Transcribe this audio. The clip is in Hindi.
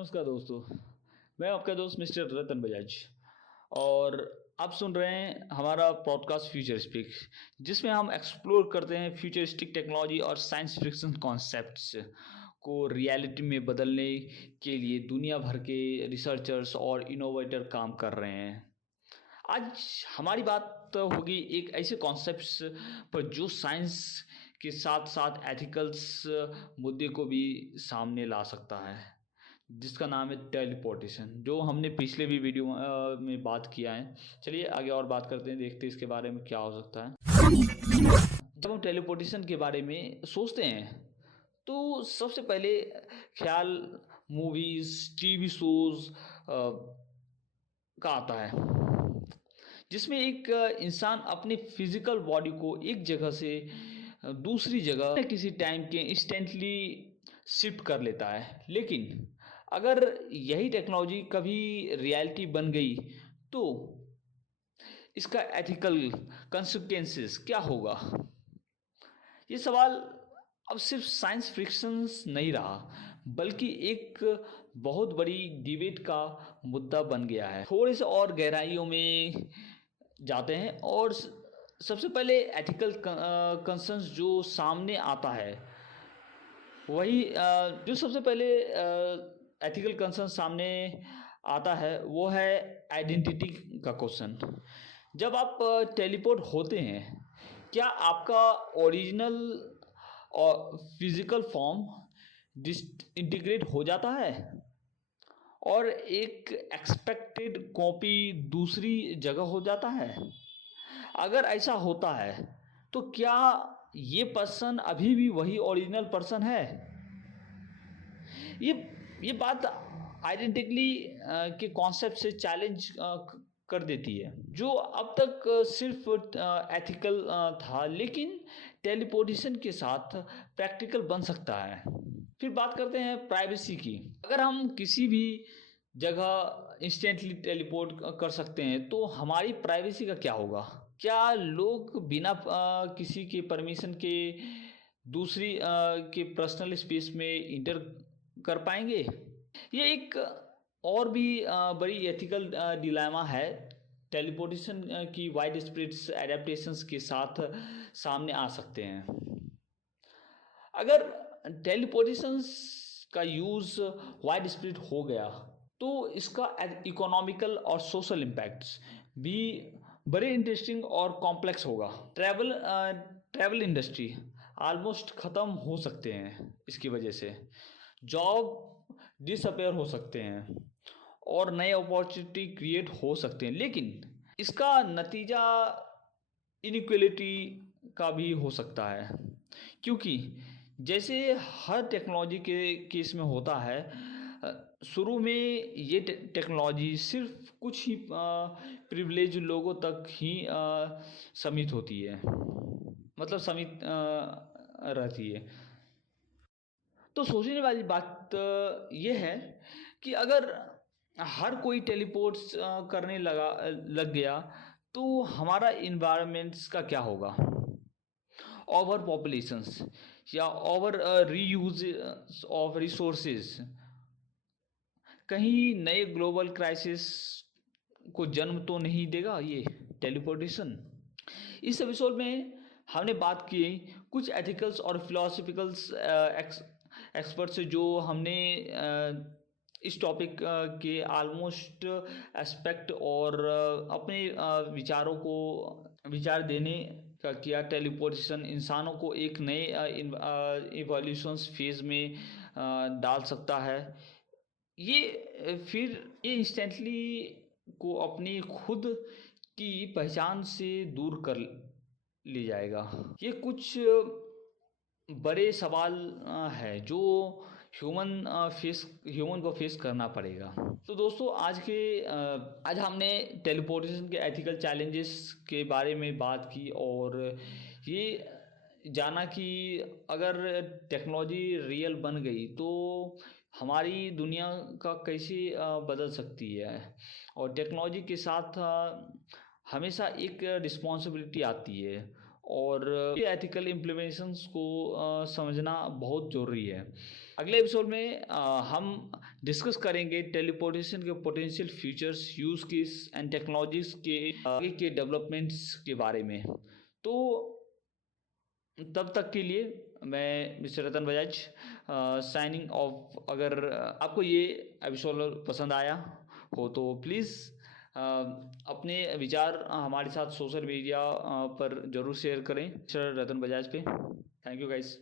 नमस्कार दोस्तों, मैं आपका दोस्त मिस्टर रतन बजाज और आप सुन रहे हैं हमारा पॉडकास्ट फ्यूचर स्पीक, जिसमें हम एक्सप्लोर करते हैं फ्यूचरिस्टिक टेक्नोलॉजी और साइंस फिक्शन कॉन्सेप्ट्स को रियलिटी में बदलने के लिए दुनिया भर के रिसर्चर्स और इनोवेटर काम कर रहे हैं। आज हमारी बात होगी एक ऐसे कॉन्सेप्ट्स पर जो साइंस के साथ साथ एथिकल्स मुद्दे को भी सामने ला सकता है, जिसका नाम है टेलीपोर्टेशन, जो हमने पिछले भी वीडियो में बात किया है। चलिए आगे और बात करते हैं, देखते हैं इसके बारे में क्या हो सकता है। जब हम टेलीपोर्टेशन के बारे में सोचते हैं तो सबसे पहले ख्याल मूवीज़, टीवी शोज़ का आता है, जिसमें एक इंसान अपनी फिजिकल बॉडी को एक जगह से दूसरी जगह किसी टाइम के इंस्टेंटली शिफ्ट कर लेता है। लेकिन अगर यही टेक्नोलॉजी कभी रियलिटी बन गई तो इसका एथिकल कंसिक्वेंसेस क्या होगा? ये सवाल अब सिर्फ साइंस फिक्शंस नहीं रहा, बल्कि एक बहुत बड़ी डिबेट का मुद्दा बन गया है। थोड़े से और गहराइयों में जाते हैं और सबसे पहले एथिकल कंसर्न्स जो सामने आता है, वही जो सबसे पहले एथिकल कंसर्न सामने आता है वो है आइडेंटिटी का क्वेश्चन। जब आप टेलीपोर्ट होते हैं, क्या आपका ओरिजिनल और फिजिकल फॉर्म इंटीग्रेट हो जाता है और एक एक्सपेक्टेड कॉपी दूसरी जगह हो जाता है? अगर ऐसा होता है तो क्या ये पर्सन अभी भी वही ओरिजिनल पर्सन है? ये बात आइडेंटिटी के कॉन्सेप्ट से चैलेंज कर देती है, जो अब तक सिर्फ एथिकल था, लेकिन टेलीपोर्टेशन के साथ प्रैक्टिकल बन सकता है। फिर बात करते हैं प्राइवेसी की। अगर हम किसी भी जगह इंस्टेंटली टेलीपोर्ट कर सकते हैं तो हमारी प्राइवेसी का क्या होगा? क्या लोग बिना किसी के परमिशन के दूसरी के पर्सनल स्पेस में इंटर कर पाएंगे? ये एक और भी बड़ी एथिकल डिलेमा है टेलीपोर्टेशन की वाइड स्प्रेड्स एडेप्टेशंस के साथ सामने आ सकते हैं। अगर टेलीपोर्टेशन का यूज़ वाइड स्प्रेड हो गया तो इसका इकोनॉमिकल और सोशल इम्पैक्ट्स भी बड़े इंटरेस्टिंग और कॉम्प्लेक्स होगा। ट्रैवल इंडस्ट्री ऑलमोस्ट ख़त्म हो सकते हैं इसकी वजह से, जॉब डिसअपेयर हो सकते हैं और नए अपॉर्चुनिटी क्रिएट हो सकते हैं। लेकिन इसका नतीजा इनइक्वलिटी का भी हो सकता है, क्योंकि जैसे हर टेक्नोलॉजी के केस में होता है, शुरू में ये टेक्नोलॉजी सिर्फ कुछ ही प्रिविलेज लोगों तक ही सीमित होती है, मतलब सीमित रहती है। तो सोचने वाली बात ये है कि अगर हर कोई टेलीपोर्ट्स करने लग गया तो हमारा इन्वायरमेंट्स का क्या होगा? ओवर पॉपुलेशंस या ओवर रीयूज ऑफ रिसोर्सेज कहीं नए ग्लोबल क्राइसिस को जन्म तो नहीं देगा ये टेलीपोर्टेशन? इस एपिसोड में हमने बात की कुछ एथिकल्स और फिलोसफिकल्स एक्सपर्ट से, जो हमने इस टॉपिक के ऑलमोस्ट एस्पेक्ट और अपने विचारों को विचार देने का किया। टेलीपोर्टेशन इंसानों को एक नए इवोल्यूशन फेज में डाल सकता है। ये इंस्टेंटली को अपनी खुद की पहचान से दूर कर ले जाएगा। ये कुछ बड़े सवाल है जो ह्यूमन को फेस करना पड़ेगा। तो दोस्तों आज हमने टेलीपोर्टेशन के एथिकल चैलेंजेस के बारे में बात की और ये जाना कि अगर टेक्नोलॉजी रियल बन गई तो हमारी दुनिया का कैसे बदल सकती है, और टेक्नोलॉजी के साथ हमेशा एक रिस्पॉन्सिबिलिटी आती है और एथिकल इम्प्लीमेंटेशंस को समझना बहुत ज़रूरी है। अगले एपिसोड में हम डिस्कस करेंगे टेलीपोर्टेशन के potential features, use case and technologies के आगे के डेवलपमेंट्स के बारे में। तो तब तक के लिए मैं मिस्टर रतन बजाज साइनिंग ऑफ। अगर आपको ये एपिसोड पसंद आया हो तो प्लीज़ अपने विचार हमारे साथ सोशल मीडिया पर ज़रूर शेयर करें मिस्टर रतन बजाज पे। Thank you guys.